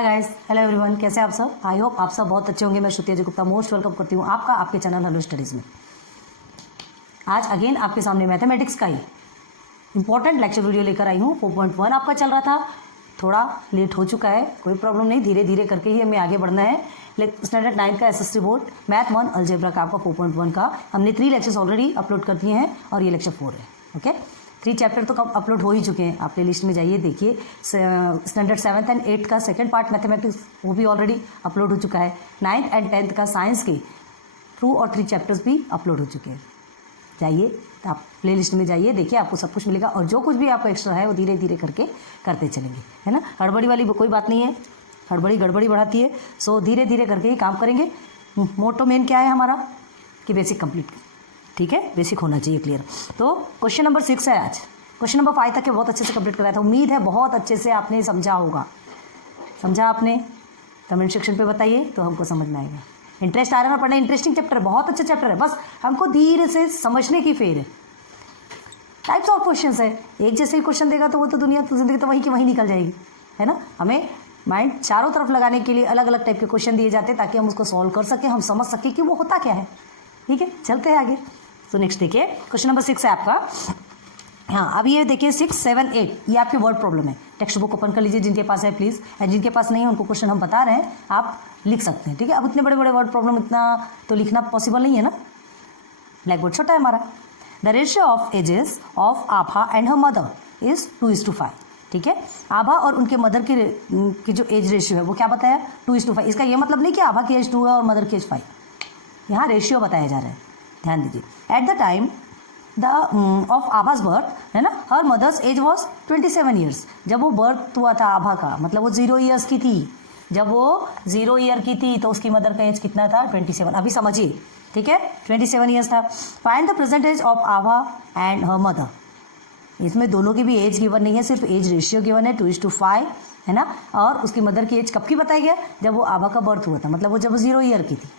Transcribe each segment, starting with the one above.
Hi guys, hello everyone, कैसे आप सब? आई होप आप सब बहुत अच्छे होंगे। मैं श्रुति अजय गुप्ता मोस्ट वेलकम करती हूँ आपका आपके चैनल हेलो स्टडीज़ में। आज अगेन आपके सामने मैथमेटिक्स का ही इंपॉर्टेंट लेक्चर वीडियो लेकर आई हूँ। 4.1 आपका चल रहा था, थोड़ा लेट हो चुका है, कोई प्रॉब्लम नहीं, धीरे धीरे करके ही हमें आगे बढ़ना है। स्टैंडर्ड 9 का एसएससी बोर्ड मैथ 1 अलजेब्रा का आपका 4.1 का हमने 3 लेक्चर्स ऑलरेडी अपलोड कर दिए हैं और ये लेक्चर 4 है। ओके, 3 चैप्टर तो कब अपलोड हो ही चुके हैं। आप प्ले लिस्ट में जाइए, देखिए। स्टैंडर्ड 7th एंड 8th का सेकंड पार्ट मैथमेटिक्स वो भी ऑलरेडी अपलोड हो चुका है। 9th एंड 10th का साइंस के 2 और 3 चैप्टर्स भी अपलोड हो चुके हैं। जाइए, आप प्ले लिस्ट में जाइए, देखिए, आपको सब कुछ मिलेगा और जो कुछ भी आपका एक्स्ट्रा है वो धीरे धीरे करके करते चलेंगे, है ना। हड़बड़ी वाली कोई बात नहीं है, हड़बड़ी गड़बड़ी बढ़ाती है। सो धीरे धीरे करके ही काम करेंगे। मोटो मेन क्या है हमारा कि बेसिक कंप्लीट, ठीक है, बेसिक होना चाहिए क्लियर। तो क्वेश्चन नंबर 6 है आज। क्वेश्चन नंबर 5 तक के बहुत अच्छे से कंप्लीट कराया था। उम्मीद है बहुत अच्छे से आपने समझा होगा। समझा आपने? कमेंट सेक्शन पे बताइए तो हमको समझ में आएगा। इंटरेस्ट आ रहा है ना पढ़ना? इंटरेस्टिंग चैप्टर है, बहुत अच्छा चैप्टर है, बस हमको धीरे से समझने की फेर है। टाइप्स ऑफ क्वेश्चन है, एक जैसे ही क्वेश्चन देगा तो वो तो दुनिया तो जिंदगी तो वहीं की वहीं निकल जाएगी, है ना। हमें माइंड चारों तरफ लगाने के लिए अलग अलग टाइप के क्वेश्चन दिए जाते हैं ताकि हम उसको सॉल्व कर सकें, हम समझ सकें कि वो होता क्या है। ठीक है, चलते हैं आगे। तो नेक्स्ट देखिए, क्वेश्चन नंबर 6 है आपका। हाँ, अब ये देखिए 6, 7, 8 ये आपकी वर्ड प्रॉब्लम है। टेक्स्ट बुक ओपन कर लीजिए जिनके पास है प्लीज़, एंड जिनके पास नहीं है उनको क्वेश्चन हम बता रहे हैं, आप लिख सकते हैं। ठीक है, अब इतने बड़े बड़े वर्ड प्रॉब्लम इतना तो लिखना पॉसिबल नहीं है ना, ब्लैक बोर्ड छोटा है हमारा। The ratio of ages of Abha and her mother is 2:5। ठीक है, आभा और उनके मदर की जो एज रेशियो है वो क्या बताया? 2:5। इसका ये मतलब नहीं कि आभा की एज 2 है और मदर की एज 5, यहाँ रेशियो बताया जा रहा है, ध्यान दीजिए। एट द टाइम ऑफ आभा's बर्थ, है ना, हर मदर्स एज वॉज 27 ईयर्स। जब वो बर्थ हुआ था आभा का, मतलब वो 0 ईयर्स की थी। जब वो 0 ईयर की थी तो उसकी मदर का एज कितना था? 27। अभी समझिए, ठीक है, 27 ईयर्स था। Find the present age of Abha and her mother. इसमें दोनों की भी एज गिवन नहीं है, सिर्फ एज रेशियो गिवन है 2:5, है ना। और उसकी मदर की एज कब की बताया गया? जब वो आभा का बर्थ हुआ था, मतलब वो जब 0 ईयर की थी।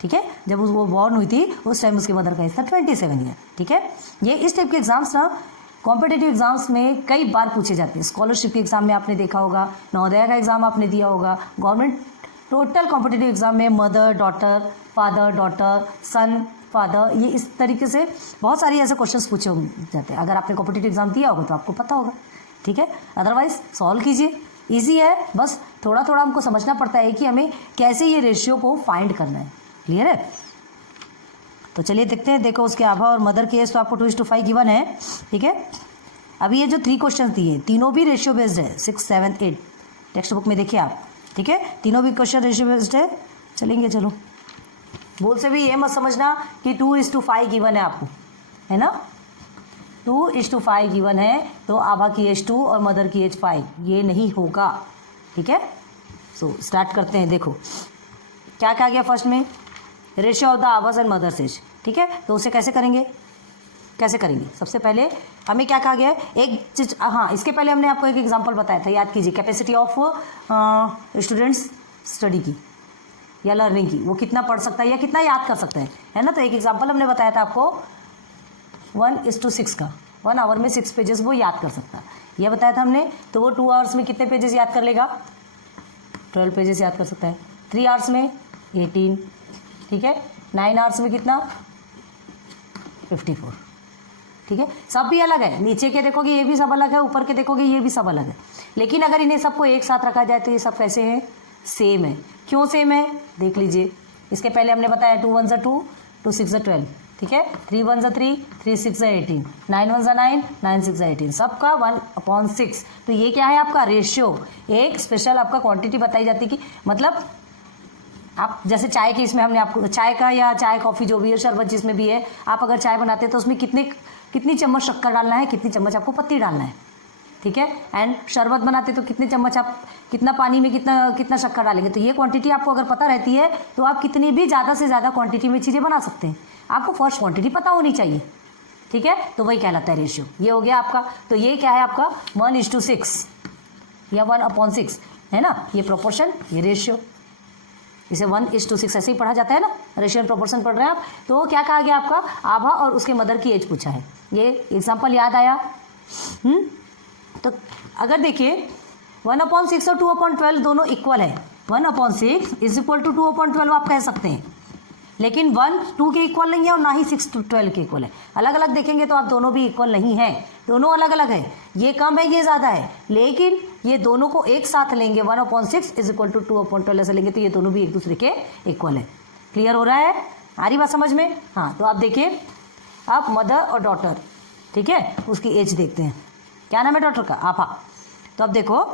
ठीक है, जब वो बॉर्न हुई थी उस टाइम उसकी मदर का एज था 27 ईयर। ठीक है, ये इस टाइप के एग्जाम्स ना कॉम्पिटेटिव एग्जाम्स में कई बार पूछे जाते हैं। स्कॉलरशिप के एग्जाम में आपने देखा होगा, नवोदय का एग्जाम आपने दिया होगा, गवर्नमेंट टोटल कॉम्पिटेटिव एग्जाम में मदर डॉटर, फादर डॉटर, सन फादर, ये इस तरीके से बहुत सारी ऐसे क्वेश्चंस पूछे जाते हैं। अगर आपने कॉम्पिटेटिव एग्जाम दिया होगा तो आपको पता होगा। ठीक है, अदरवाइज सॉल्व कीजिए, ईजी है, बस थोड़ा थोड़ा हमको समझना पड़ता है कि हमें कैसे ये रेशियो को फाइंड करना है। क्लियर है? तो चलिए देखते हैं। देखो, उसके आभा और मदर की एज तो आपको 2:5 गिवन है। ठीक है, अभी ये जो 3 क्वेश्चन दिए तीनों भी रेशियो बेस्ड है, 6, 7, 8 टेक्स्ट बुक में देखिए आप। ठीक है, तीनों भी क्वेश्चन रेशियो बेस्ड है। चलेंगे, चलो, बोल से भी ये मत समझना कि 2:5 गिवन है आपको, है ना। 2:5 गिवन है तो आभा की एज 2 और मदर की एज 5, ये नहीं होगा। ठीक है, सो स्टार्ट करते हैं। देखो क्या कहा गया फर्स्ट में, रेशियो ऑफ द आभास एंड मदर्स एज। ठीक है, तो उसे कैसे करेंगे? कैसे करेंगे? सबसे पहले हमें क्या कहा गया है, एक चीज, हाँ, इसके पहले हमने आपको एक एग्जांपल बताया था, याद कीजिए। कैपेसिटी ऑफ स्टूडेंट्स स्टडी की या लर्निंग की, वो कितना पढ़ सकता है या कितना याद कर सकता है ना। तो एक एग्जांपल हमने बताया था आपको 1:6 का, 1 आवर में 6 पेजेस वो याद कर सकता है, यह बताया था हमने। तो वो 2 आवर्स में कितने पेजेस याद कर लेगा? 12 पेजेस याद कर सकता है। 3 आवर्स में 18, ठीक है। 9 आवर्स में कितना? 54। ठीक है, सब भी अलग है, नीचे के देखोगे ये भी सब अलग है, ऊपर के देखोगे ये भी सब अलग है। लेकिन अगर इन्हें सबको एक साथ रखा जाए तो ये सब कैसे हैं? सेम है। क्यों सेम है? देख लीजिए, इसके पहले हमने बताया 2 1 2, 2 6 12, ठीक है, 3 1 3, 3 6 18, 9 1 9, 9 6 18, सबका 1/6। तो ये क्या है आपका? रेशियो। एक स्पेशल आपका क्वांटिटी बताई जाती है कि मतलब आप जैसे चाय की, इसमें हमने आपको चाय का या चाय कॉफ़ी जो भी है, शरबत जिसमें भी है, आप अगर चाय बनाते हैं तो उसमें कितनी चम्मच शक्कर डालना है, कितनी चम्मच आपको पत्ती डालना है। ठीक है, एंड शरबत बनाते तो कितने चम्मच आप कितना पानी में कितना शक्कर डालेंगे। तो ये क्वांटिटी आपको अगर पता रहती है तो आप कितनी भी ज़्यादा से ज़्यादा क्वांटिटी में चीज़ें बना सकते हैं। आपको फर्स्ट क्वांटिटी पता होनी चाहिए। ठीक है, तो वही कहलाता है रेशियो। ये हो गया आपका। तो ये क्या है आपका? 1:6 या 1/6, है ना, ये प्रोपोर्शन, ये रेशियो। इसे 1:6 ऐसे ही पढ़ा जाता है ना, रेशियो एंड प्रोपोर्शन पढ़ रहे हैं आप। तो क्या कहा गया आपका? आभा और उसके मदर की एज पूछा है। ये एग्जाम्पल याद आया? तो अगर देखिए 1/6 और 2/12 दोनों इक्वल है। 1/6 इज इक्वल टू 2/12 आप कह सकते हैं, लेकिन 1 2 के इक्वल नहीं है और ना ही 6 to 12 के इक्वल है। अलग अलग देखेंगे तो आप दोनों भी इक्वल नहीं है, दोनों अलग अलग है, ये कम है ये ज़्यादा है, लेकिन ये दोनों को एक साथ लेंगे 1/6 इज इक्वल टू 2/12 ऐसे लेंगे तो ये दोनों भी एक दूसरे के इक्वल है। क्लियर हो रहा है, आ रही बात समझ में? हाँ, तो आप देखिए आप मदर और डॉटर, ठीक है, उसकी एज देखते हैं। क्या नाम है डॉटर का? आभा। तो अब देखो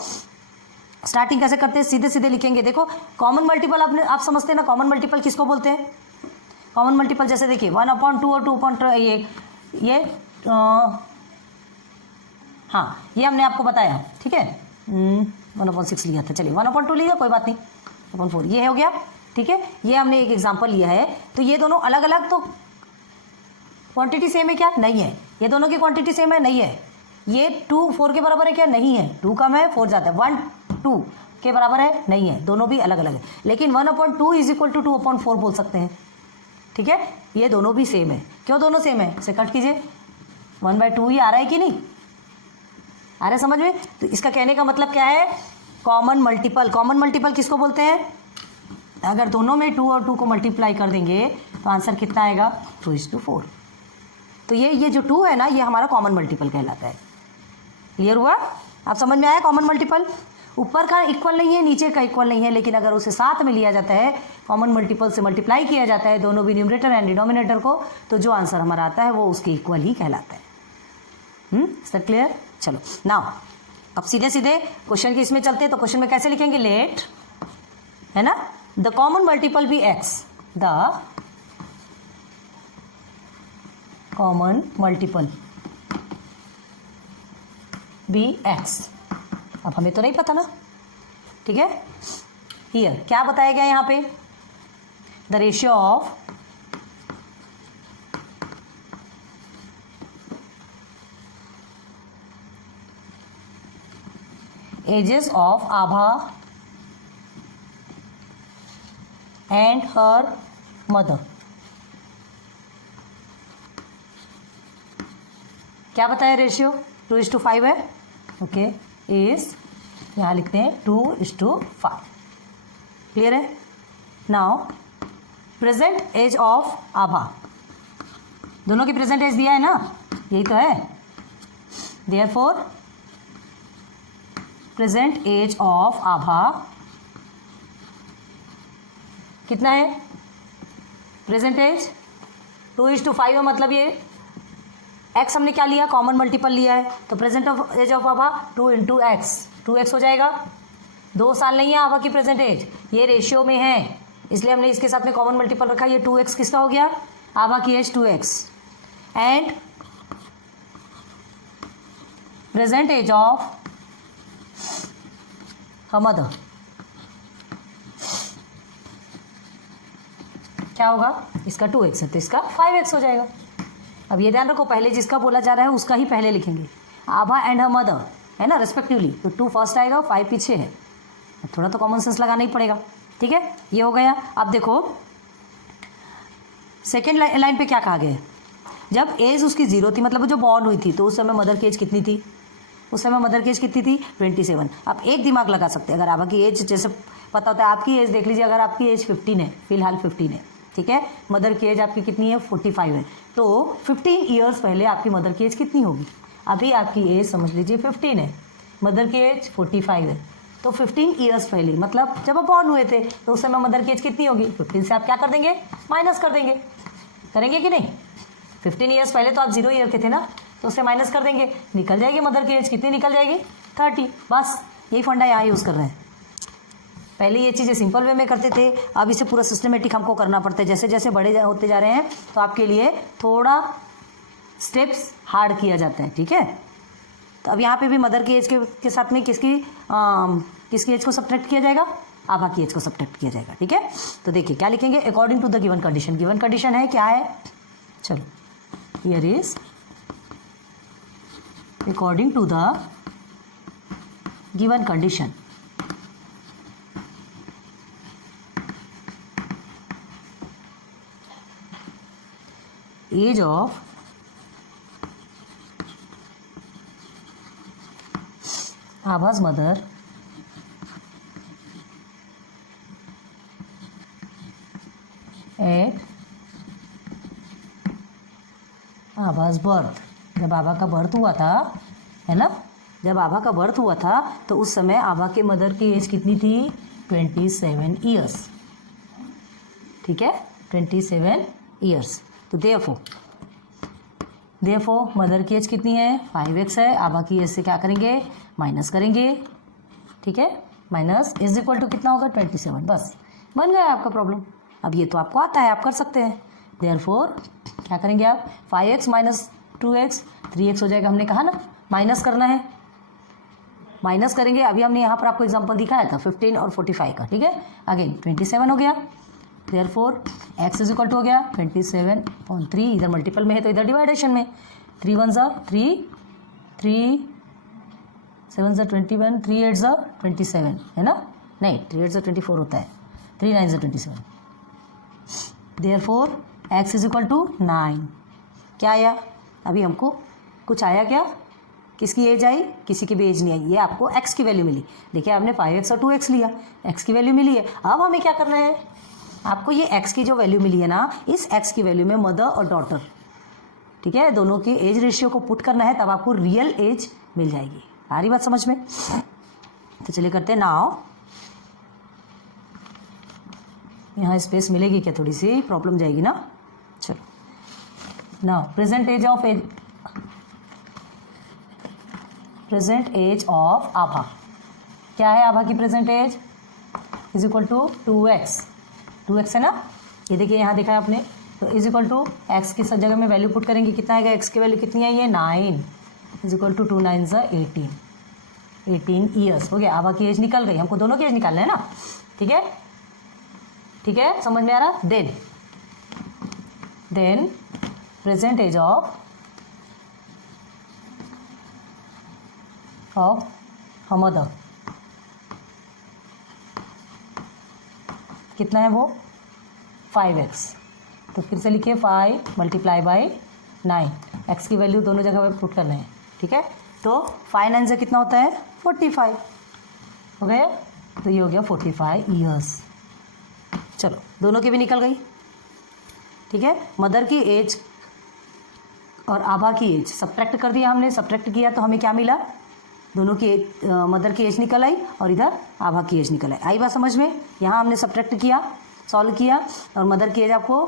स्टार्टिंग कैसे करते हैं, सीधे सीधे लिखेंगे। देखो कॉमन मल्टीपल आप समझते हैं ना, कॉमन मल्टीपल किसको बोलते हैं? कॉमन मल्टीपल जैसे देखिए 1/2 और 2 ये हाँ, ये हमने आपको बताया, ठीक है। 1/6 लिया था, चलिए 1/2 लिया, कोई बात नहीं, 1/4 ये हो गया, ठीक है। ये हमने एक एग्जांपल लिया है। तो ये दोनों अलग अलग, तो क्वांटिटी सेम है क्या? नहीं है। ये दोनों की क्वांटिटी सेम है? नहीं है। ये 2 4 के बराबर है क्या? नहीं है। 2 कम है, 4 ज़्यादा है। 1 2 के बराबर है? नहीं है। दोनों भी अलग अलग है, लेकिन 1/2 इज इक्वल टू 2/4 बोल सकते हैं, ठीक है। ये दोनों भी सेम है। क्यों दोनों सेम है? इसे कट कीजिए, 1/2 ही आ रहा है कि नहीं आ रहा है समझ में? तो इसका कहने का मतलब क्या है? Common multiple. कॉमन मल्टीपल किसको बोलते हैं? अगर दोनों में 2 और 2 को मल्टीप्लाई कर देंगे तो आंसर कितना आएगा? 2:4। तो ये जो 2 है ना, ये हमारा कॉमन मल्टीपल कहलाता है। क्लियर हुआ? आप समझ में आया? कॉमन मल्टीपल ऊपर का इक्वल नहीं है, नीचे का इक्वल नहीं है, लेकिन अगर उसे साथ में लिया जाता है, कॉमन मल्टीपल से मल्टीप्लाई किया जाता है दोनों भी न्यूमरेटर एंड डिनोमिनेटर को, तो जो आंसर हमारा आता है वो उसके इक्वल ही कहलाता है। Sir clear? चलो नाउ अब सीधे सीधे क्वेश्चन के इसमें चलते हैं। तो क्वेश्चन में कैसे लिखेंगे? लेट, है ना, the common multiple be x, the common multiple be x. अब हमें तो नहीं पता ना, ठीक है। हियर क्या बताया गया यहाँ पे? The ratio of ages of Abha and her mother. क्या बताया? रेशियो 2:5 है, ओके। इज यहाँ लिखते हैं 2:5। क्लियर है? नाउ प्रेजेंट एज ऑफ आभा, दोनों की प्रेजेंट एज दिया है ना, यही तो है। देयरफॉर प्रेजेंट एज ऑफ आभा कितना है? प्रेजेंट एज 2:5 है, मतलब ये x हमने क्या लिया? कॉमन मल्टीपल लिया है, तो present age of Abha 2 × x, 2x हो जाएगा। 2 साल नहीं है आभा की प्रेजेंट एज, ये रेशियो में है, इसलिए हमने इसके साथ में कॉमन मल्टीपल रखा। ये 2x किसका हो गया? आभा की age 2x and present age of her mother क्या होगा? इसका 2x है तो इसका 5x हो जाएगा। अब ये ध्यान रखो, पहले जिसका बोला जा रहा है उसका ही पहले लिखेंगे, आभा एंड हर मदर, है ना, रेस्पेक्टिवली। तो 2 फर्स्ट आएगा, 5 पीछे है। अब थोड़ा तो कॉमन सेंस लगाना ही पड़ेगा, ठीक है। ये हो गया। अब देखो सेकेंड लाइन पे क्या कहा गया है? जब एज उसकी 0 थी, मतलब जो बॉर्न हुई थी, तो उस समय मदर की एज कितनी थी? उस समय मदर की एज कितनी थी? 27। अब एक दिमाग लगा सकते हैं, अगर आभा की एज जैसे पता होता है, आपकी एज देख लीजिए, अगर आपकी एज 15 है, फिलहाल 15 है, ठीक है, मदर की एज आपकी कितनी है? 45 है, तो 15 ईयर्स पहले आपकी मदर की एज कितनी होगी? अभी आपकी एज समझ लीजिए 15 है, मदर की एज 45 है, तो 15 ईयर्स पहले, मतलब जब आप बॉर्न हुए थे, तो उस समय मदर की एज कितनी होगी? 15 से आप क्या कर देंगे? माइनस कर देंगे। करेंगे कि नहीं? 15 ईयर्स पहले तो आप 0 ईयर के थे ना, तो उससे माइनस कर देंगे, निकल जाएगी मदर की एज। कितनी निकल जाएगी? 30। बस यही फंडा यहाँ यूज़ कर रहे हैं। पहले ये चीज़ें सिंपल वे में करते थे, अब इसे पूरा सिस्टमेटिक हमको करना पड़ता है। जैसे जैसे बड़े होते जा रहे हैं, तो आपके लिए थोड़ा स्टेप्स हार्ड किया जाता है, ठीक है। तो अब यहाँ पे भी मदर की एज के साथ में किसकी एज को सब्ट्रैक्ट किया जाएगा? आभा की एज को सब्ट्रैक्ट किया जाएगा, ठीक है। तो देखिए क्या लिखेंगे? According to the given condition. Given condition है क्या है? चलो, here is according to the given condition, age of आभा's मदर आभा's बर्थ, जब आभा का बर्थ हुआ था, है ना, जब आभा का बर्थ हुआ था तो उस समय आभा के मदर की एज कितनी थी? 27 ईयर्स। ठीक है, 27 ईयर्स। तो देयरफॉर मदर की एज कितनी है? 5x है। आभा की एज से क्या करेंगे? माइनस करेंगे। ठीक है, माइनस इज इक्वल टू कितना होगा? 27। बस बन गया आपका प्रॉब्लम। अब ये तो आपको आता है, आप कर सकते हैं। देयरफॉर क्या करेंगे आप? 5x माइनस 2x 3x हो जाएगा। हमने कहा ना माइनस करना है, माइनस करेंगे। अभी हमने यहाँ पर आपको एग्जांपल दिखाया था 15 और 45 का। ठीक है, अगेन 27 हो गया। Therefore x is equal to हो गया 27/3। इधर मल्टीपल में है तो इधर डिवाइडेशन में। 3 1 ज़ा 3, 3 7 ज़ा 21, 3 8 ज़ा 27, है ना? नहीं, 3 8 ज़ा 24 होता है, 3 9 ज़ा 27। Therefore x is equal to 9। क्या आया? अभी हमको कुछ आया क्या? किसकी एज आई? किसी की भी एज नहीं आई। ये आपको x की वैल्यू मिली। देखिए आपने 5x और 2x लिया, x की वैल्यू मिली है। अब हमें क्या करना है? आपको ये x की जो वैल्यू मिली है ना, इस x की वैल्यू में मदर और डॉटर, ठीक है, दोनों की एज रेशियो को पुट करना है, तब आपको रियल एज मिल जाएगी। आ रही बात समझ में? तो चलिए करते हैं। नाउ यहाँ स्पेस मिलेगी क्या? थोड़ी सी प्रॉब्लम जाएगी ना। चलो, now present age of Abha. क्या है आभा की present age? Is equal to 2x। 2x है ना, ये देखिए यहाँ देखा है आपने। तो इज इक्वल टू x की सब जगह में वैल्यू पुट करेंगे, कितना आएगा? x की वैल्यू कितनी आई है? 9 इज इक्वल टू 2 9 ज़ा 18 ईयर्स हो गया। आभा की एज निकल गई। हमको दोनों की एज निकालना है ना। ठीक है, ठीक है, समझ में आ रहा? Then present age of mother कितना है? वो 5x। तो फिर से लिखिए 5 मल्टीप्लाई बाई 9। x की वैल्यू दोनों जगह पे पुट करना है। ठीक है, तो 5 9 से कितना होता है? 45 हो गया। तो ये हो गया 45 ईयर्स। चलो, दोनों की भी निकल गई। ठीक है, मदर की एज और आभा की एज सब्ट्रैक्ट कर दिया हमने। सब्ट्रैक्ट किया तो हमें क्या मिला? दोनों की मदर की एज निकल आई और इधर आभा की एज निकल आई बात समझ में? यहाँ हमने सब्ट्रैक्ट किया, सॉल्व किया, और मदर की एज आपको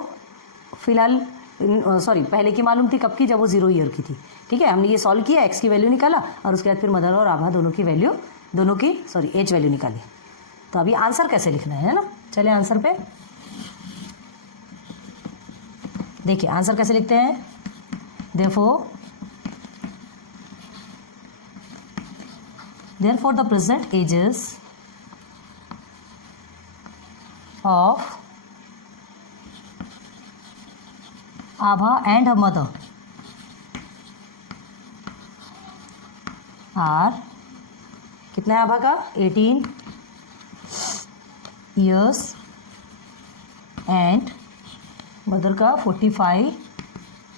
फिलहाल पहले की मालूम थी, कब की? जब वो 0 ईयर की थी। ठीक है, हमने ये सॉल्व किया, x की वैल्यू निकाला, और उसके बाद फिर मदर और आभा दोनों की एज वैल्यू निकाली। तो अभी आंसर कैसे लिखना है ना? चलिए आंसर पे देखिए, आंसर कैसे लिखते हैं? Therefore the present ages of Abha and her mother are कितना है आभा का? 18 years and मदर का 45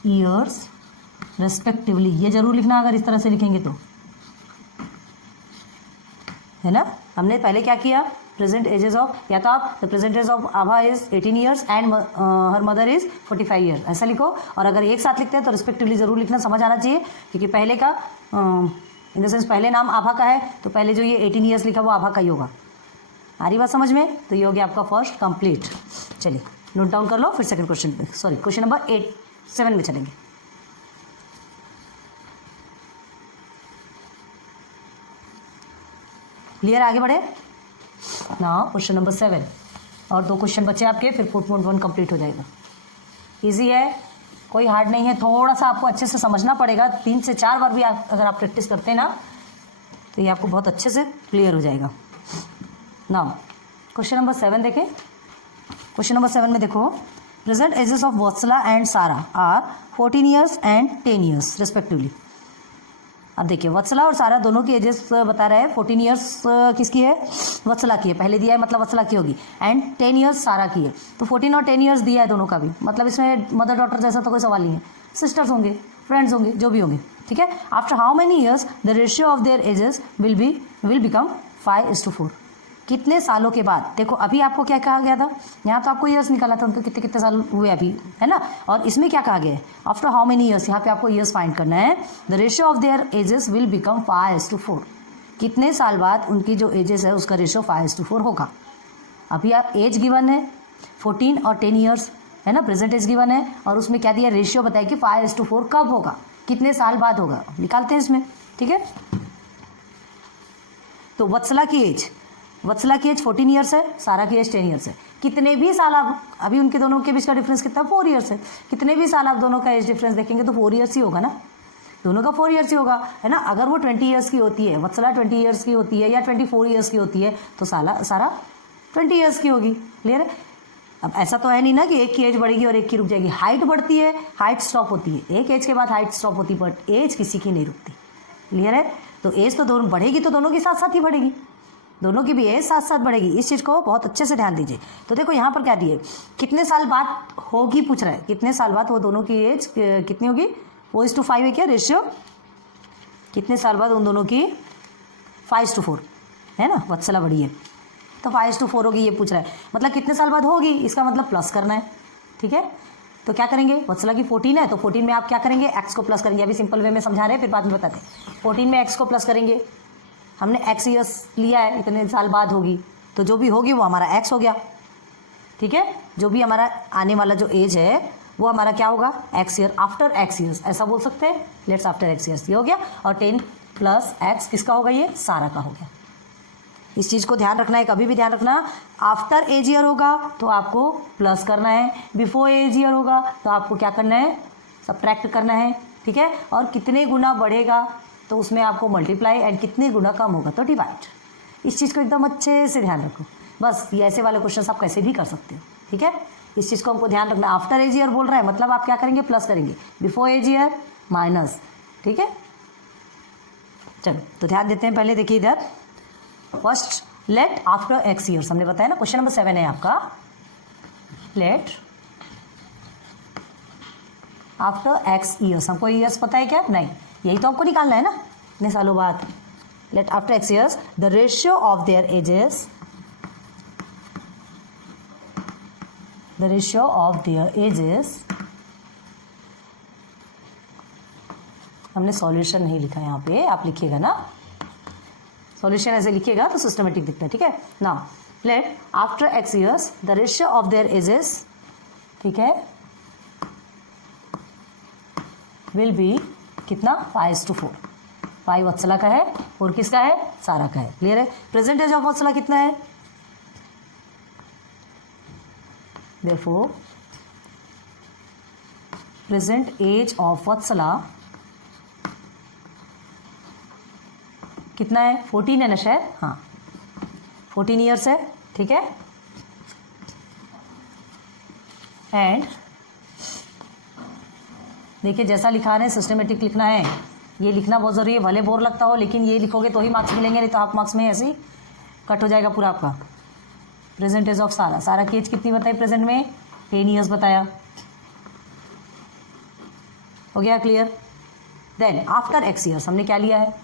years रेस्पेक्टिवली। ये जरूर लिखना अगर इस तरह से लिखेंगे तो, है ना। हमने पहले क्या किया? प्रेजेंट एजेस ऑफ, या तो आप the present age of Abha is 18 years and her mother is 45 years, ऐसा लिखो। और अगर एक साथ लिखते हैं तो रिस्पेक्टिवली जरूर लिखना, समझ आना चाहिए, क्योंकि पहले का इन द सेंस पहले नाम आभा का है तो पहले जो ये 18 ईयर्स लिखा वो आभा का ही होगा। आ रही बात समझ में? तो ये हो गया आपका फर्स्ट कंप्लीट। चलिए नोट डाउन कर लो, फिर सेकंड क्वेश्चन पे, क्वेश्चन नंबर 7 में चलेंगे। क्लियर? आगे बढ़े ना। क्वेश्चन नंबर 7 और 2 क्वेश्चन बचे आपके, फिर 4.1 कंप्लीट हो जाएगा। इजी है, कोई हार्ड नहीं है। थोड़ा सा आपको अच्छे से समझना पड़ेगा। 3 से 4 बार भी अगर आप प्रैक्टिस करते हैं ना तो ये आपको बहुत अच्छे से क्लियर हो जाएगा। ना क्वेश्चन नंबर 7 देखें। क्वेश्चन नंबर 7 में देखो, present ages of Vatsala and Sara are 14 years and 10 years respectively. अब देखिए वत्सला और सारा दोनों की एजेस बता रहा है। 14 ईयर्स किसकी है? वत्सला की है, पहले दिया है मतलब वत्सला की होगी, एंड 10 ईयर्स सारा की है। तो 14 और 10 ईयर्स दिया है दोनों का भी, मतलब इसमें मदर डॉटर जैसा तो कोई सवाल नहीं है, सिस्टर्स होंगे, फ्रेंड्स होंगे, जो भी होंगे। ठीक है, after how many years the ratio of their edges will become 5:4। कितने सालों के बाद, देखो अभी आपको क्या कहा गया था, यहाँ तो आपको ईयर्स निकाला था उनको, कितने कितने साल हुए अभी, है ना। और इसमें क्या कहा गया है, आफ्टर हाउ मेनी ईयर्स, यहाँ पे आपको ईयर्स फाइंड करना है। The ratio of their edges will become 5:4, कितने साल बाद उनकी जो एजेस है उसका रेशियो 5:4 होगा। अभी आप एज गिवन है 14 और 10 ईयर्स, है ना, प्रेजेंट एज गिवन है, और उसमें क्या दिया, रेशियो बताया कि 5:4 कब होगा, कितने साल बाद होगा, निकालते हैं इसमें, ठीक है। तो वत्सला की एज 14 ईयर्स है, सारा की एज 10 ईयर्स है। कितने भी साल आप, अभी उनके दोनों के बीच का डिफरेंस कितना, 4 ईयर्स है, कितने भी साल आप दोनों का एज डिफरेंस देखेंगे तो 4 ईयर्स ही होगा ना, दोनों का 4 ईयर्स ही होगा, है ना। अगर वो 20 ईयर्स की होती है, वत्सला 20 ईयर्स की होती है या 24 ईयर्स की होती है, तो सारा 20 ईयर्स की होगी, क्लियर है। अब ऐसा तो है नहीं ना कि एक की एज बढ़ेगी और एक की रुक जाएगी, हाइट बढ़ती है, हाइट स्टॉप होती है, एक एज के बाद हाइट स्टॉप होती है, बट एज किसी की नहीं रुकती, क्लियर है। तो एज तो दोनों बढ़ेगी, तो दोनों के साथ साथ ही बढ़ेगी, दोनों की भी एज साथ साथ बढ़ेगी, इस चीज़ को बहुत अच्छे से ध्यान दीजिए। तो देखो यहाँ पर क्या दिए, कितने साल बाद होगी पूछ रहा है, कितने साल बाद वो दोनों की एज कितनी होगी, 4:5 है क्या रेशियो, कितने साल बाद उन दोनों की 5:4 है ना, वत्सला बड़ी है तो 5:4 होगी, ये पूछ रहा है, मतलब कितने साल बाद होगी, इसका मतलब प्लस करना है, ठीक है। तो क्या करेंगे, वत्सला की 14 है तो 14 में आप क्या करेंगे, एक्स को प्लस करेंगे, अभी सिंपल वे में समझा रहे हैं फिर बाद में बताते हैं। 14 में एक्स को प्लस करेंगे, हमने एक्स ईयर्स लिया है, इतने साल बाद होगी, तो जो भी होगी वो हमारा एक्स हो गया, ठीक है। जो भी हमारा आने वाला जो एज है वो हमारा क्या होगा, x year, after x years ऐसा बोल सकते हैं, लेट्स आफ्टर एक्स ईयर्स, ये हो गया। और 10 प्लस एक्स किसका होगा, ये सारा का हो गया। इस चीज़ को ध्यान रखना है, कभी भी ध्यान रखना, आफ्टर एज ईयर होगा तो आपको प्लस करना है, बिफोर एज ईयर होगा तो आपको क्या करना है, सबट्रैक्ट करना है, ठीक है। और कितने गुना बढ़ेगा तो उसमें आपको मल्टीप्लाई, एंड कितने गुना कम होगा तो डिवाइड। इस चीज़ को एकदम अच्छे से ध्यान रखो, बस ये ऐसे वाले क्वेश्चन आप कैसे भी कर सकते हो, ठीक है। इस चीज़ को हमको ध्यान रखना, आफ्टर एज ईयर बोल रहा है मतलब आप क्या करेंगे, प्लस करेंगे, बिफोर एज ईयर माइनस, ठीक है। चलो तो ध्यान देते हैं, पहले देखिए इधर, first let after x years, हमने बताया ना, क्वेश्चन नंबर 7 है आपका, लेट आफ्टर एक्स ईयर्स, हमको ईयर्स पता है क्या, नहीं, यही तो आपको निकालना है ना, इतने सालों बाद। Let after x years the ratio of their ages, the ratio of their ages, हमने सॉल्यूशन नहीं लिखा यहाँ पे, आप लिखिएगा ना, सॉल्यूशन ऐसे लिखिएगा तो सिस्टमेटिक दिखता है, ठीक है। Now let after x years the ratio of their edges, ठीक है, विल बी कितना, 5:4, 5 वत्सला का है और किसका है, सारा का है, क्लियर है। प्रेजेंट एज ऑफ वत्सला कितना है, therefore प्रेजेंट एज ऑफ वत्सला कितना है, 14 है ना शायद, हाँ 14 ईयर्स है, ठीक है। एंड देखिए जैसा लिखा है सिस्टमेटिक लिखना है, ये लिखना बहुत ज़रूरी है, भले बोर लगता हो लेकिन ये लिखोगे तो ही मार्क्स मिलेंगे, नहीं तो हाफ मार्क्स में ऐसे ही कट हो जाएगा पूरा आपका। प्रेजेंट एज ऑफ सारा की एज कितनी बताई प्रेजेंट में, 10 ईयर्स बताया, हो गया clear. Then after x years हमने क्या लिया है,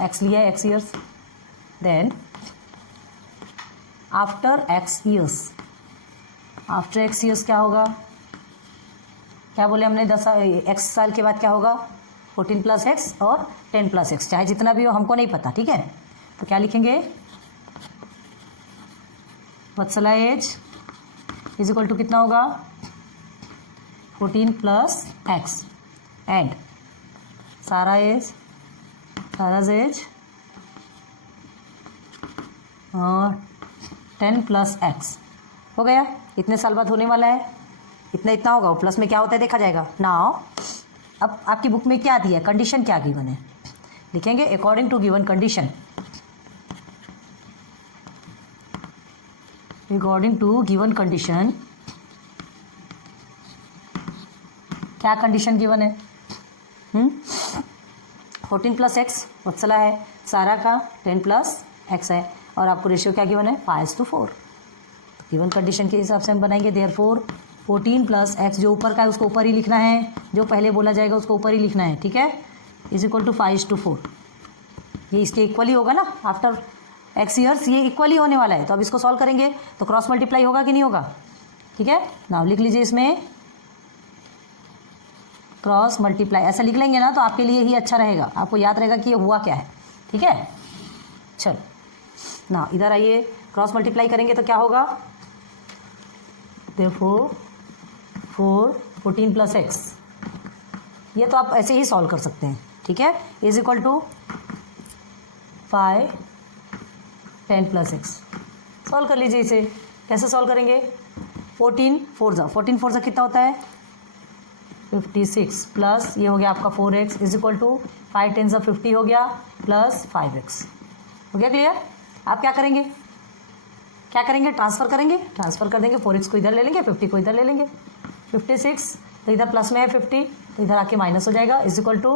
एक्स लिया है, x years. Then after x years, after x years क्या होगा, क्या बोले हमने, 10 एक्स साल के बाद क्या होगा, 14 प्लस एक्स और 10 प्लस एक्स, चाहे जितना भी हो हमको नहीं पता, ठीक है। तो क्या लिखेंगे, वत्सला एज इज इक्वल टू कितना होगा, 14 प्लस एक्स, एंड सारा एज और 10 प्लस एक्स, हो गया। इतने साल बाद होने वाला है, इतना होगा, प्लस में क्या होता है देखा जाएगा। नाउ अब आपकी बुक में क्या दिया है, कंडीशन क्या गिवन है, लिखेंगे according to given condition, according to given condition, क्या कंडीशन गिवन है, 14 प्लस एक्स वत्सला है, सारा का 10 प्लस एक्स है, और आपको रेशियो क्या गिवन है, 5:4। गिवन कंडीशन के हिसाब से हम बनाएंगे, देयरफॉर 14 प्लस एक्स, जो ऊपर का है उसको ऊपर ही लिखना है, जो पहले बोला जाएगा उसको ऊपर ही लिखना है, ठीक है, इज इक्वल टू 5:4। ये इसके इक्वल ही होगा ना, आफ्टर एक्स ईयर्स, ये इक्वली होने वाला है। तो अब इसको सॉल्व करेंगे तो क्रॉस मल्टीप्लाई होगा कि नहीं होगा? ठीक है, नाउ लिख लीजिए इसमें क्रॉस मल्टीप्लाई, ऐसा लिख लेंगे ना तो आपके लिए ही अच्छा रहेगा, आपको याद रहेगा कि ये हुआ क्या है। ठीक है, चलो ना इधर आइए, क्रॉस मल्टीप्लाई करेंगे तो क्या होगा? देखो 14 + x, ये तो आप ऐसे ही सॉल्व कर सकते हैं। ठीक है, is equal to 5 10 + x, solve कर लीजिए इसे। कैसे सॉल्व करेंगे? 14 4 जा कितना होता है? 56 प्लस ये हो गया आपका 4x इज इक्वल टू 5 10 जा 50 हो गया प्लस 5x। हो गया क्लियर? आप क्या करेंगे? ट्रांसफ़र करेंगे, ट्रांसफ़र कर देंगे। 4x को इधर ले लेंगे, 50 को इधर ले लेंगे। 56 तो इधर प्लस में है 50, तो इधर आके माइनस हो जाएगा, is equal to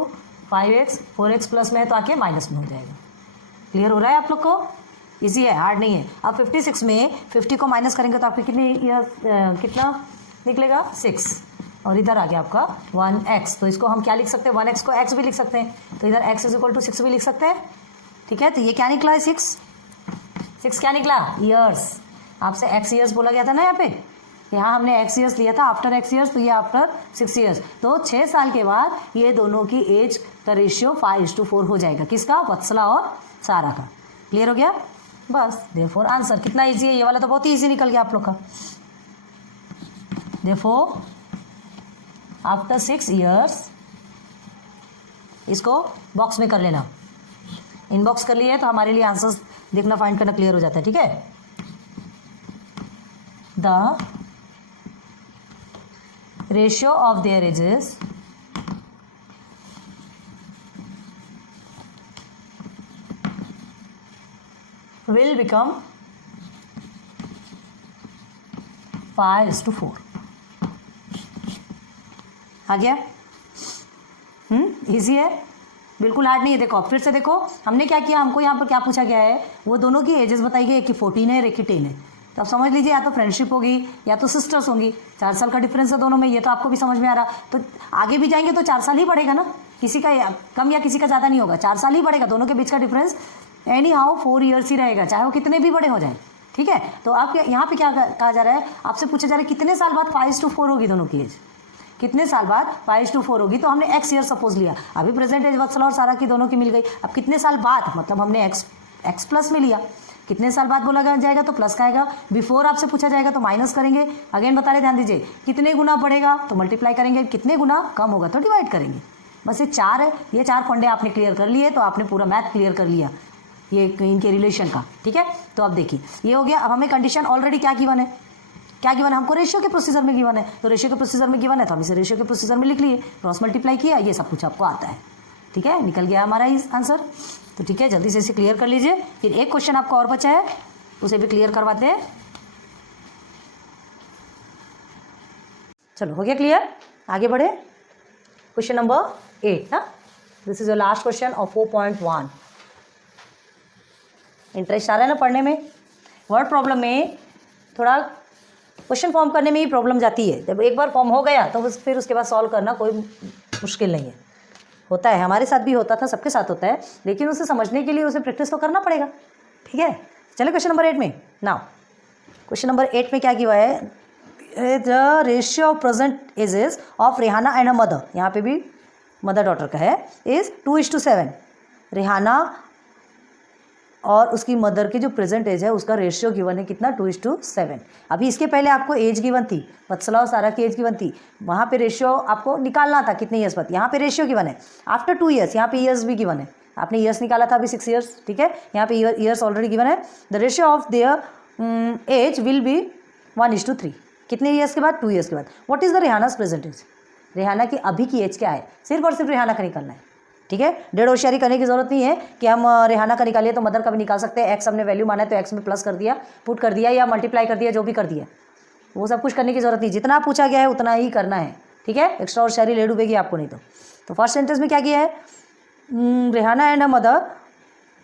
5x, 4x plus में है तो आके माइनस में हो जाएगा। क्लियर हो रहा है आप लोग को? इजी है, हार्ड नहीं है। अब 56 में 50 को माइनस करेंगे तो आपकी कितना निकलेगा? 6, और इधर आ गया आपका 1x। तो इसको हम क्या लिख सकते हैं? 1x को x भी लिख सकते हैं, तो इधर x इज इक्वल टू 6 भी लिख सकते हैं। ठीक है, तो ये क्या निकला है? 6 क्या निकला? ईयर्स। आपसे x ईयर्स बोला गया था ना, यहाँ हमने x ईयर्स लिया था, आफ्टर x ईयर्स, तो ये आफ्टर 6 ईयर्स। तो 6 साल के बाद ये दोनों की एज का रेशियो 5:4 हो जाएगा। किसका? वत्सला और सारा का। क्लियर हो गया? बस देयरफॉर आंसर कितना इजी है, ये वाला तो बहुत ही इजी निकल गया आप लोग का। देयरफॉर आफ्टर 6 ईयर्स, इसको बॉक्स में कर लेना, इनबॉक्स कर लिए तो हमारे लिए आंसर्स देखना, फाइंड करना क्लियर हो जाता है। ठीक है, the ratio of their edges will become 5:4। आ गया? इजी है, बिल्कुल हार्ड नहीं है। देखो फिर से देखो, हमने क्या किया, हमको यहाँ पर क्या पूछा गया है, वो दोनों की एजेस बताई गई, एक की 14 है, एक की 10 है। तो आप समझ लीजिए, या तो फ्रेंडशिप होगी या तो सिस्टर्स होंगी। 4 साल का डिफरेंस है दोनों में, ये तो आपको भी समझ में आ रहा। तो आगे भी जाएंगे तो 4 साल ही बढ़ेगा ना, किसी का कम या किसी का ज़्यादा नहीं होगा, 4 साल ही बढ़ेगा। दोनों के बीच का difference any how 4 years he रहेगा, चाहे वो कितने भी बड़े हो जाए। ठीक है, तो आप यहाँ पे क्या कहा जा रहा है, आपसे पूछा जा रहा है कितने साल बाद 5:4 होगी दोनों की एज, कितने साल बाद 5:4 होगी। तो हमने x ईयर सपोज लिया, अभी प्रेजेंट एज वत्सला और सारा की दोनों की मिल गई। अब कितने साल बाद, मतलब हमने x प्लस में लिया, कितने साल बाद बोला जाएगा तो प्लस का आएगा। बिफोर आपसे पूछा जाएगा तो माइनस करेंगे। अगेन बता रहे, ध्यान दीजिए, कितने गुना बढ़ेगा तो मल्टीप्लाई करेंगे, कितने गुना कम होगा तो डिवाइड करेंगे। बस ये 4 फंडे आपने क्लियर कर लिए तो आपने पूरा मैथ क्लियर कर लिया ये इनके रिलेशन का। ठीक है, तो अब देखिए ये हो गया। अब हमें कंडीशन ऑलरेडी क्या गिवन है, हमको रेशियो के प्रोसीजर में गिवन है, तो रेशियो के प्रोसीजर में गिवन है तो हम इसे रेशियो के प्रोसीजर में लिख लिए, क्रॉस मल्टीप्लाई किया, ये सब कुछ आपको आता है। ठीक है, निकल गया हमारा आंसर। तो ठीक है, जल्दी से इसे क्लियर कर लीजिए। फिर एक क्वेश्चन आपका और बचा है, उसे भी क्लियर करवाते हैं। चलो हो गया क्लियर, आगे बढ़े। क्वेश्चन नंबर 8 ना, this is your last question of 4.1। Interest आ रहा है ना पढ़ने में? वर्ड प्रॉब्लम में थोड़ा क्वेश्चन फॉर्म करने में ही प्रॉब्लम जाती है। जब एक बार फॉर्म हो गया तो फिर उसके बाद सॉल्व करना कोई मुश्किल नहीं है। होता है, हमारे साथ भी होता था, सबके साथ होता है, लेकिन उसे समझने के लिए उसे प्रैक्टिस तो करना पड़ेगा। ठीक है, चलो क्वेश्चन नंबर 8 में। नाउ क्वेश्चन नंबर 8 में क्या किया है, the ratio of present ages of Rehana and a mother, यहाँ पे भी मदर डॉटर का है, इज 2:7। रेहाना और उसकी मदर की जो प्रेजेंट एज है उसका रेशियो गिवन है कितना, 2:7। अभी इसके पहले आपको एज गिवन थी, वत्सला और सारा की एज गिवन थी, वहाँ पे रेशियो आपको निकालना था कितने ईयर्स बाद। यहाँ पे रेशियो गिवन है आफ्टर 2 ईयर्स, यहाँ पे ईयर्स भी गिवन है। आपने ईयर्स निकाला था अभी 6 ईयर्स। ठीक है, यहाँ पे ईयर्स ऑलरेडी गिवन है। The ratio of their age will be 1:3। कितने ईयर्स के बाद? 2 ईयर्स के बाद। What is the Rehana's present age, Rehana की अभी की एज क्या है, सिर्फ और सिर्फ रेहाना का निकालना है। ठीक है, डेढ़ होशियारी करने की जरूरत नहीं है कि हम रेहाना का निकालिए तो मदर का भी निकाल सकते हैं। एक्स हमने वैल्यू माना है तो एक्स में प्लस कर दिया, पुट कर दिया या मल्टीप्लाई कर दिया, जो भी कर दिया, वो सब कुछ करने की जरूरत नहीं। जितना पूछा गया है उतना ही करना है। ठीक है, एक्स्ट्रा होशियारी ले डूबेगी आपको नहीं तो फर्स्ट सेंटेंस में क्या किया है, रेहाना एंड अ मदर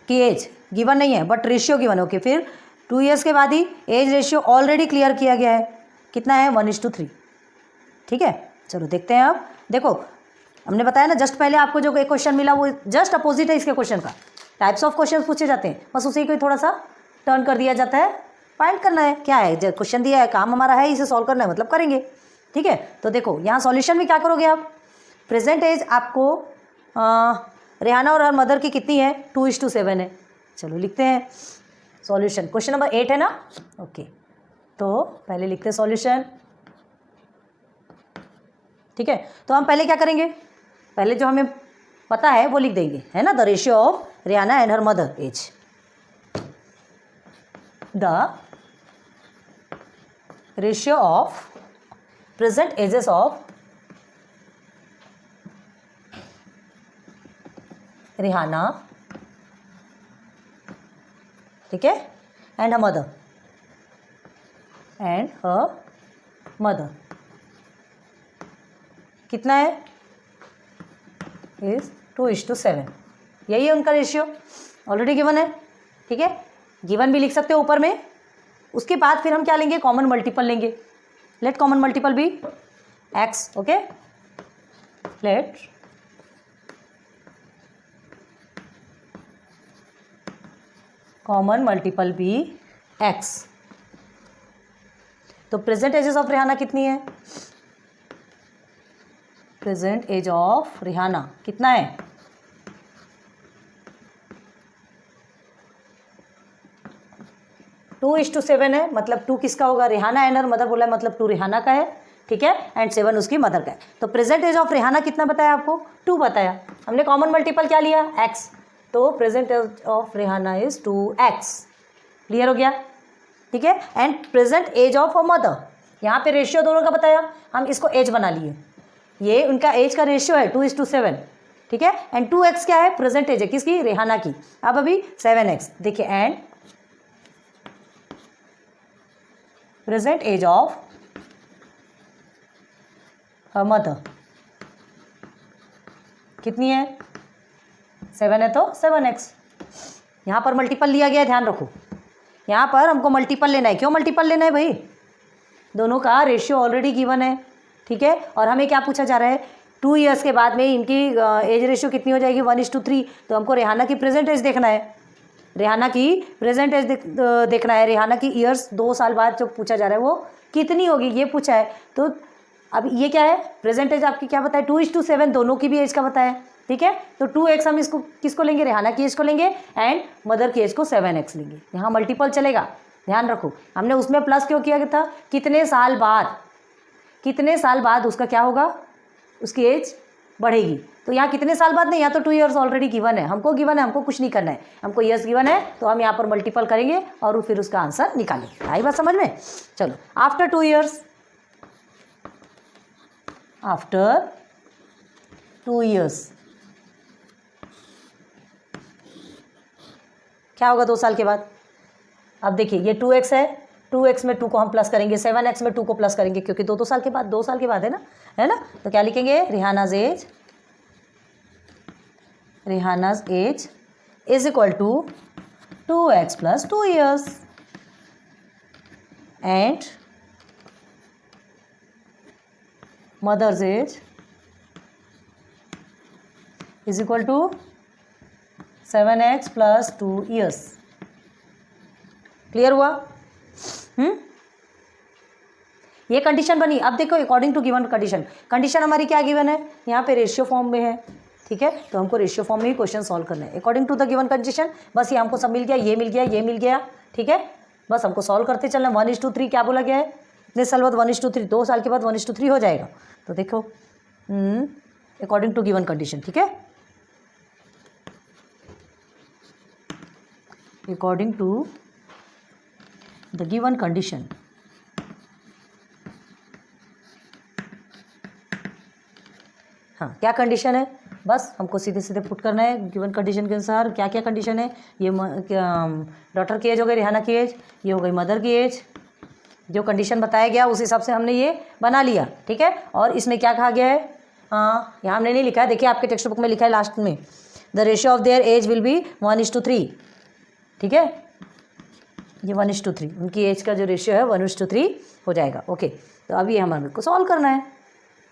की एज गिवन नहीं है बट रेशियो गिवन है। ओके, फिर 2 ईयर्स के बाद ही एज रेशियो ऑलरेडी क्लियर किया गया है, कितना है, 1:3। ठीक है, चलो देखते हैं। अब देखो हमने बताया ना, जस्ट पहले आपको जो एक क्वेश्चन मिला वो जस्ट अपोजिट है इसके क्वेश्चन का। टाइप्स ऑफ क्वेश्चन पूछे जाते हैं, बस उसे कोई थोड़ा सा टर्न कर दिया जाता है, फाइंड करना है क्या है, जो क्वेश्चन दिया है काम हमारा है इसे सॉल्व करना है, मतलब करेंगे। ठीक है, तो देखो यहाँ सॉल्यूशन में क्या करोगे आप, प्रेजेंट एज आपको रेहाना और हर मदर की कितनी है, 2:7 है। चलो लिखते हैं सॉल्यूशन, क्वेश्चन नंबर 8 है ना, ओके। तो पहले लिखते हैं सॉल्यूशन। ठीक है, तो हम पहले क्या करेंगे, पहले जो हमें पता है वो लिख देंगे, है ना, the ratio of Rehana and her mother age, the ratio of present ages of Rehana, ठीक है, एंड हर मदर, कितना है, इज 2:7, यही है उनका रेशियो, ऑलरेडी गिवन है। ठीक है, गिवन भी लिख सकते हो ऊपर में। उसके बाद फिर हम क्या लेंगे, कॉमन मल्टीपल लेंगे। Let common multiple be x, okay, let common multiple be x। तो प्रेजेंट एजेस ऑफ रेहाना कितनी है, प्रेजेंट एज ऑफ रेहाना कितना है, 2:7 है, मतलब 2 किसका होगा, रेहाना एंड हर मदर बोला है, मतलब 2 रेहाना का है। ठीक है, एंड 7 उसकी मदर का है। तो प्रेजेंट एज ऑफ रेहाना कितना बताया आपको, 2 बताया, हमने कॉमन मल्टीपल क्या लिया, x, तो present age of Rehana is 2x। Clear हो गया। ठीक है, and present age of a mother, यहाँ पे रेशियो दोनों का बताया, हम इसको एज बना लिए, ये उनका एज का रेशियो है 2:7। ठीक है, एंड 2x क्या है, प्रेजेंट एज है किसकी, रेहाना की। अब अभी 7x देखिए, and present age of her mother कितनी है, 7 है, तो 7x। यहाँ पर मल्टीपल लिया गया है, ध्यान रखो, यहाँ पर हमको मल्टीपल लेना है। क्यों मल्टीपल लेना है भाई, दोनों का रेशियो ऑलरेडी गिवन है। ठीक है, और हमें क्या पूछा जा रहा है, 2 ईयर्स के बाद में इनकी एज रेशियो कितनी हो जाएगी, 1:3। तो हमको रेहाना की प्रेजेंट एज देखना है, रेहाना की प्रेजेंट एज देखना है, रेहाना की ईयर्स 2 साल बाद जो पूछा जा रहा है वो कितनी होगी, ये पूछा है। तो अब ये क्या है, प्रेजेंट एज आपकी क्या बताया, 2:7, दोनों की भी एज का बताया। ठीक है, तो 2x हम इसको किसको लेंगे, रेहाना की एज को लेंगे, एंड मदर की एज को 7x लेंगे। यहाँ मल्टीपल चलेगा, ध्यान रखो, हमने उसमें प्लस क्यों किया था, कितने साल बाद उसका क्या होगा, उसकी एज बढ़ेगी। तो यहाँ कितने साल बाद नहीं, यहाँ तो 2 ईयर्स ऑलरेडी गिवन है, हमको गिवन है, हमको कुछ नहीं करना है, हमको ईयर्स गिवन है, तो हम यहाँ पर मल्टीपल करेंगे और फिर उसका आंसर निकालेंगे। आई बात समझ में। चलो, आफ्टर 2 ईयर्स, आफ्टर 2 ईयर्स क्या होगा 2 साल के बाद। अब देखिए ये 2x है, 2x में 2 को हम प्लस करेंगे, 7x में 2 को प्लस करेंगे, क्योंकि 2 साल के बाद, 2 साल के बाद है ना। तो क्या लिखेंगे, Rehana's age is equal to 2x + 2 years, and mother's age is equal to 7x + 2 years. Clear हुआ। ये कंडीशन बनी। अब देखो, अकॉर्डिंग टू गिवन कंडीशन हमारी क्या गिवन है, यहाँ पे रेशियो फॉर्म में है। ठीक है, तो हमको रेशियो फॉर्म में ही क्वेश्चन सॉल्व करना है according to the given condition. बस ये हमको सब मिल गया, ये मिल गया, ये मिल गया। ठीक है, बस हमको सॉल्व करते चलना। 1:3 क्या बोला गया है, इतने साल बाद 1:3, 2 साल के बाद 1:3 हो जाएगा। तो देखो अकॉर्डिंग टू गिवन कंडीशन। ठीक है, according to the given condition, हाँ क्या कंडीशन है, बस हमको सीधे सीधे पुट करना है गिवन कंडीशन के अनुसार। क्या क्या कंडीशन है, ये डॉटर की एज हो गई, रेहाना की एज, ये हो गई मदर की एज। जो कंडीशन बताया गया उस हिसाब से हमने ये बना लिया। ठीक है, और इसमें क्या कहा गया है, यहाँ हमने नहीं लिखा है, देखिए आपके टेक्स्ट बुक में लिखा है लास्ट में, the ratio of their age will be 1:3। ठीक है, ये 1:3 उनकी एज का जो रेशियो है 1:3 हो जाएगा। ओके, तो अब ये हमारे को सॉल्व करना है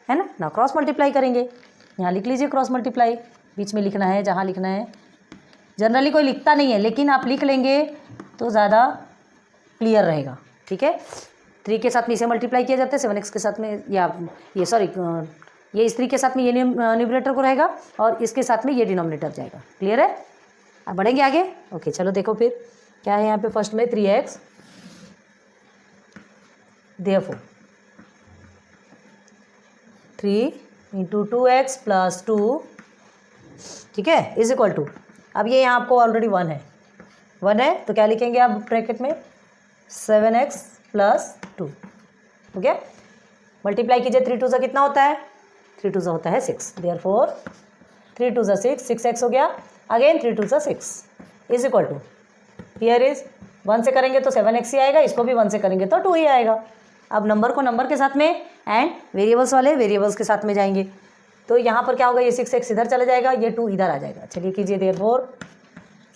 ना क्रॉस मल्टीप्लाई करेंगे। यहाँ लिख लीजिए क्रॉस मल्टीप्लाई, बीच में लिखना है जहाँ लिखना है, जनरली कोई लिखता नहीं है, लेकिन आप लिख लेंगे तो ज़्यादा क्लियर रहेगा। ठीक है, 3 के साथ में इसे मल्टीप्लाई किया जाता है, 7x के साथ में, या ये सॉरी ये इस 3 के साथ में ये न्यूमरेटर को रहेगा और इसके साथ में ये डिनोमिनेटर जाएगा। क्लियर है? अब बढ़ेंगे आगे। ओके चलो देखो फिर क्या है यहाँ पे। फर्स्ट में 3x, देयरफॉर 3 × 2x + 2, ठीक है, इज इक्वल टू, अब ये यहाँ आपको ऑलरेडी 1 है तो क्या लिखेंगे आप ब्रैकेट में 7x + 2। हो गया, मल्टीप्लाई कीजिए, 3 2 कितना होता है, 3 2 होता है 6, देयरफॉर 3 2 6, 6x हो गया, again 3 2 6 is equal to, here is 1 से करेंगे तो 7x ही आएगा, इसको भी 1 से करेंगे तो 2 ही आएगा। अब नंबर को नंबर के साथ में एंड वेरिएबल्स वाले वेरिएबल्स के साथ में जाएंगे, तो यहाँ पर क्या होगा, ये 6x इधर चला जाएगा, ये 2 इधर आ जाएगा। चलिए कीजिए, therefore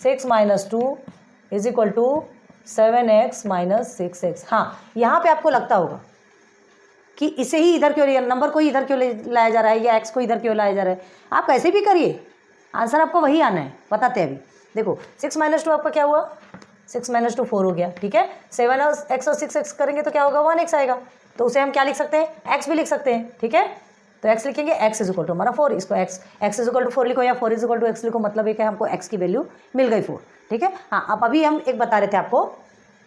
6 - 2 is equal to 7x - 6x। हाँ, यहाँ पे आपको लगता होगा कि इसे ही इधर क्यों लिया, नंबर को ही इधर क्यों लाया जा रहा है, या x को इधर क्यों लाया जा रहा है। आप कैसे भी करिए, आंसर आपको वही आना है। बताते हैं अभी। देखो 6 - 2 आपका क्या हुआ, 6 - 2 4 हो गया। ठीक है, 7x और 6x करेंगे तो क्या होगा, 1x आएगा, तो उसे हम क्या लिख सकते हैं, x भी लिख सकते हैं। ठीक है, तो x लिखेंगे, x इज इक्वल टू हमारा 4, इसको x इज इक्वल टू 4 लिखो या 4 इज इक्वल टू x लिखो, मतलब एक है हमको x की वैल्यू मिल गई 4। ठीक है, हाँ, अब अभी हम एक बता रहे थे आपको,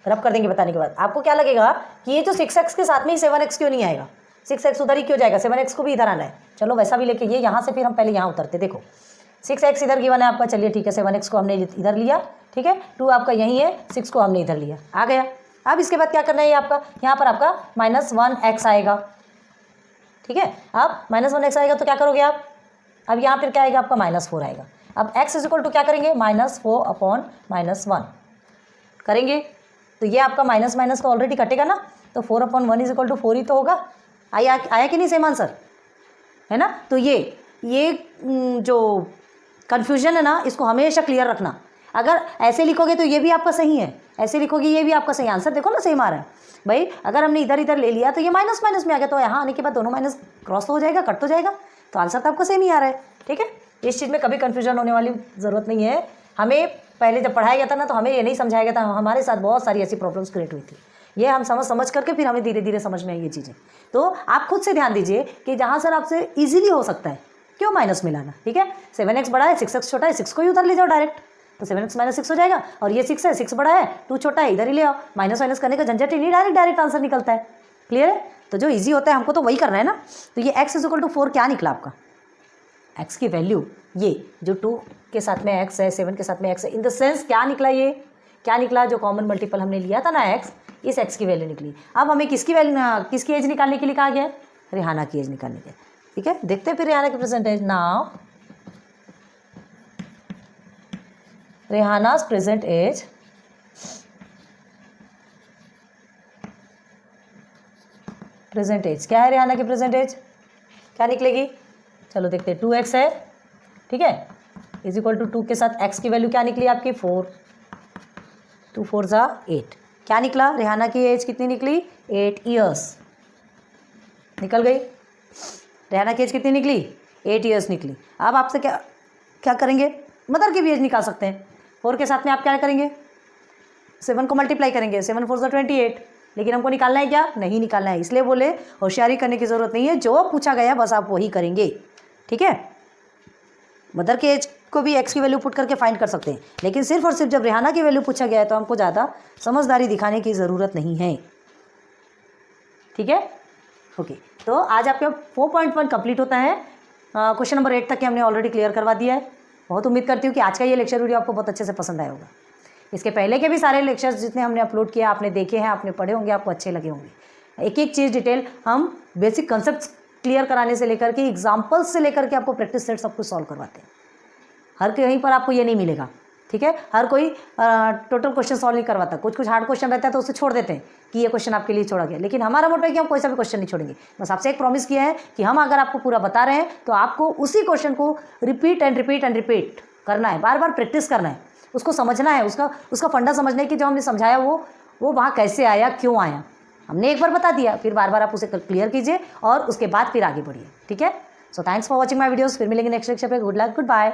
रब कर देंगे बताने के बाद। आपको क्या लगेगा कि ये जो 6x के साथ में ही 7x क्यों नहीं आएगा, 6x उधर ही क्यों जाएगा, 7x को भी इधर आना है। चलो वैसा भी लेके ये यहाँ से फिर हम पहले यहाँ उतरते। देखो 6x इधर गिवन है आपका, चलिए ठीक है, 7x को हमने इधर लिया, ठीक है, 2 आपका यहीं है, 6 को हमने इधर लिया, आ गया। अब इसके बाद क्या करना है, ये आपका यहाँ पर आपका -1x आएगा। ठीक है, अब -1x आएगा तो क्या करोगे आप, अब यहाँ पर क्या आएगा आपका -4 आएगा। अब x इज इक्वल टू क्या करेंगे, -4/-1 करेंगे, तो ये आपका माइनस माइनस तो ऑलरेडी कटेगा ना, तो 4/1 इज इक्वल टू 4 ही तो होगा। आया कि नहीं सेम आंसर, है ना। तो ये जो कन्फ्यूजन है ना, इसको हमेशा क्लियर रखना। अगर ऐसे लिखोगे तो ये भी आपका सही है, ऐसे लिखोगे ये भी आपका सही, आंसर देखो ना सेम आ रहा है भाई। अगर हमने इधर इधर ले लिया तो ये माइनस माइनस में आ गया, तो यहाँ आने के बाद दोनों माइनस क्रॉस तो हो जाएगा, कट तो जाएगा, तो आंसर तो आपका सेम ही आ रहा है। ठीक है, इस चीज़ में कभी कन्फ्यूजन होने वाली ज़रूरत नहीं है। हमें पहले जब पढ़ाया गया था ना, तो हमें ये नहीं समझाया गया था, हमारे साथ बहुत सारी ऐसी प्रॉब्लम्स क्रिएट हुई थी। ये हम समझ करके फिर हमें धीरे धीरे समझ में आई ये चीज़ें। तो आप खुद से ध्यान दीजिए कि जहाँ सर आपसे इजीली हो सकता है क्यों माइनस मिलाना। ठीक है, 7x बड़ा है, 6x छोटा है, 6 को ही उधर ले जाओ डायरेक्ट, तो 7x - 6 हो जाएगा। और ये 6 है, 6 बड़ा है, 2 छोटा है, इधर ही ले आओ, माइनस माइनस करने का झंझट ही नहीं, डायरेक्ट आंसर निकलता है। क्लियर है, तो जो ईजी होता है हमको तो वही करना है ना। तो ये x इज इक्वल टू 4 क्या निकला आपका, x की वैल्यू, ये जो 2 के साथ में x है, 7 के साथ में x है, इन द सेंस क्या निकला, ये क्या निकला, जो कॉमन मल्टीपल हमने लिया था ना x, इस x की वैल्यू निकली। अब हमें किसकी एज निकालने के लिए कहा गया है, रेहाना की एज निकालने के। ठीक है, देखते हैं फिर रेहाना की परसेंटेज। नाउ रेहाना's प्रेजेंट एज, क्या है रेहाना की प्रेजेंट एज, क्या निकलेगी, चलो देखते हैं। 2x है, ठीक है, इज इक्वल टू 2 के साथ x की वैल्यू क्या निकली आपकी, 4, 2 4 = 8, क्या निकला, रेहाना की एज कितनी निकली, 8 ईयर्स निकल गई। रेहाना की एज कितनी निकली, 8 ईयर्स निकली। अब आपसे क्या करेंगे, मदर की भी एज निकाल सकते हैं। 4 के साथ में आप क्या करेंगे, 7 को मल्टीप्लाई करेंगे, 7 4 = 28, लेकिन हमको निकालना है क्या, नहीं निकालना है, इसलिए बोले होशियारी करने की ज़रूरत नहीं है, जो पूछा गया बस आप वही करेंगे। ठीक है, मदर के एज को भी x की वैल्यू पुट करके फाइंड कर सकते हैं, लेकिन सिर्फ और सिर्फ जब रेहाना की वैल्यू पूछा गया है तो हमको ज़्यादा समझदारी दिखाने की ज़रूरत नहीं है। ठीक है, ओके, तो आज आपका 4.1 कंप्लीट होता है। क्वेश्चन नंबर 8 तक के हमने ऑलरेडी क्लियर करवा दिया है। बहुत उम्मीद करती हूँ कि आज का ये लेक्चर वीडियो आपको बहुत अच्छे से पसंद आया होगा। इसके पहले के भी सारे लेक्चर्स जितने हमने अपलोड किया, आपने देखे हैं, आपने पढ़े होंगे, आपको अच्छे लगे होंगे। एक एक चीज़ डिटेल हम बेसिक कंसेप्ट क्लियर कराने से लेकर के एग्जाम्पल्स से लेकर के आपको प्रैक्टिस सेट सब कुछ सॉल्व करवाते हैं। हर कहीं पर आपको ये नहीं मिलेगा। ठीक है, हर कोई टोटल क्वेश्चन सॉल्व नहीं करवाता, कुछ हार्ड क्वेश्चन रहता है तो उसे छोड़ देते हैं कि ये क्वेश्चन आपके लिए छोड़ा गया, लेकिन हमारा मोटो है कि हम कोई सा भी क्वेश्चन नहीं छोड़ेंगे। बस आपसे एक प्रॉमिस किया है कि हम अगर आपको पूरा बता रहे हैं तो आपको उसी क्वेश्चन को रिपीट एंड रिपीट करना है, बार बार प्रैक्टिस करना है, उसको समझना है, उसका फंडा समझना है कि जो हमने समझाया वो वहाँ कैसे आया, क्यों आया। हमने एक बार बता दिया, फिर बार बार आप उसे क्लियर कीजिए और उसके बाद फिर आगे बढ़िए। ठीक है, so thanks for watching my videos. फिर मिलेंगे नेक्स्ट लेक्चर पे। Good luck, good bye.